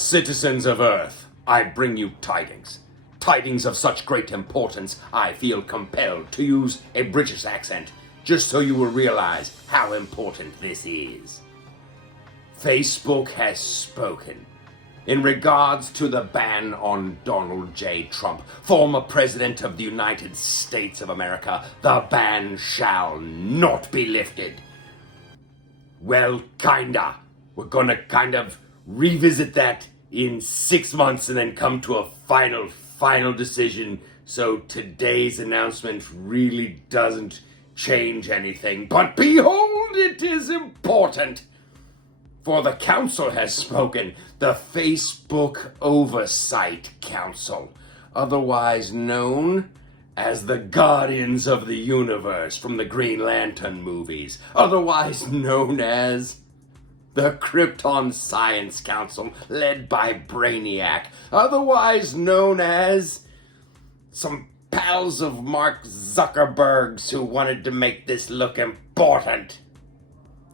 Citizens of Earth, I bring you tidings. Tidings of such great importance, I feel compelled to use a British accent, just so you will realize how important this is. Facebook has spoken. In regards to the ban on Donald J. Trump, former President of the United States of America, the ban shall not be lifted. Well, kinda. We're gonna kind of revisit that in 6 months and then come to a final decision. So today's announcement really doesn't change anything. But behold, it is important. For the council has spoken, the Facebook Oversight Council, otherwise known as the Guardians of the Universe from the Green Lantern movies, otherwise known as the Krypton Science Council, led by Brainiac, otherwise known as some pals of Mark Zuckerberg's who wanted to make this look important.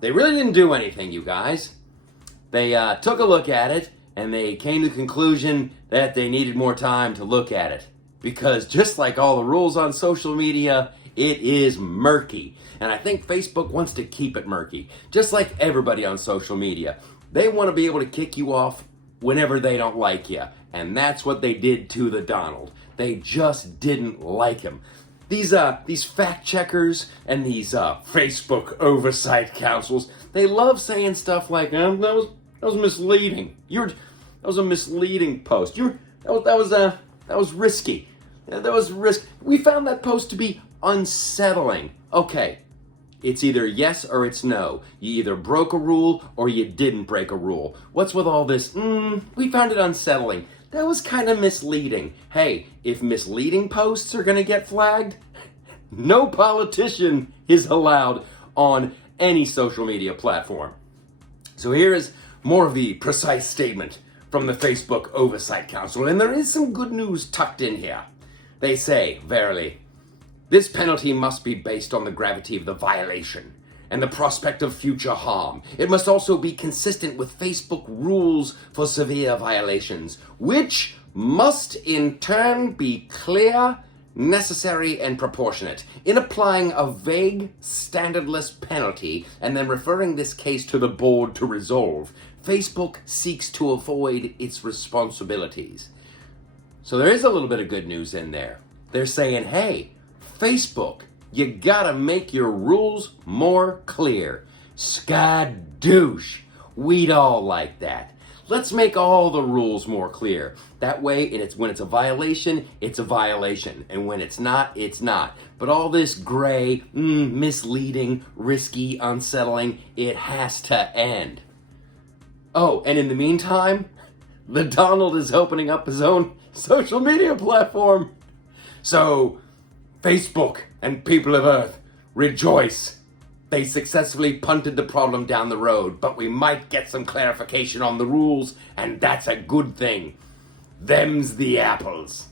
They really didn't do anything, you guys. They took a look at it, and they came to the conclusion that they needed more time to look at it. Because just like all the rules on social media, it is murky. And I think Facebook wants to keep it murky. Just like everybody on social media. They want to be able to kick you off whenever they don't like you. And that's what they did to the Donald. They just didn't like him. These fact checkers and these Facebook oversight councils, they love saying stuff like, that was misleading. That was a misleading post. That was risky. That was risk. We found that post to be unsettling. Okay, it's either yes or it's no. You either broke a rule or you didn't break a rule. What's with all this? We found it unsettling. That was kind of misleading. Hey, if misleading posts are going to get flagged, no politician is allowed on any social media platform. So here is more of the precise statement from the Facebook Oversight Council, and there is some good news tucked in here. They say, verily, this penalty must be based on the gravity of the violation and the prospect of future harm. It must also be consistent with Facebook rules for severe violations, which must in turn be clear, necessary, and proportionate. In applying a vague, standardless penalty and then referring this case to the board to resolve, Facebook seeks to avoid its responsibilities. So there is a little bit of good news in there. They're saying, hey, Facebook, you gotta make your rules more clear. Skadoosh. We'd all like that. Let's make all the rules more clear. That way, when it's a violation, it's a violation. And when it's not, it's not. But all this gray, misleading, risky, unsettling, it has to end. Oh, and in the meantime, the Donald is opening up his own social media platform. So, Facebook and people of Earth, rejoice. They successfully punted the problem down the road, but we might get some clarification on the rules, and that's a good thing. Them's the apples.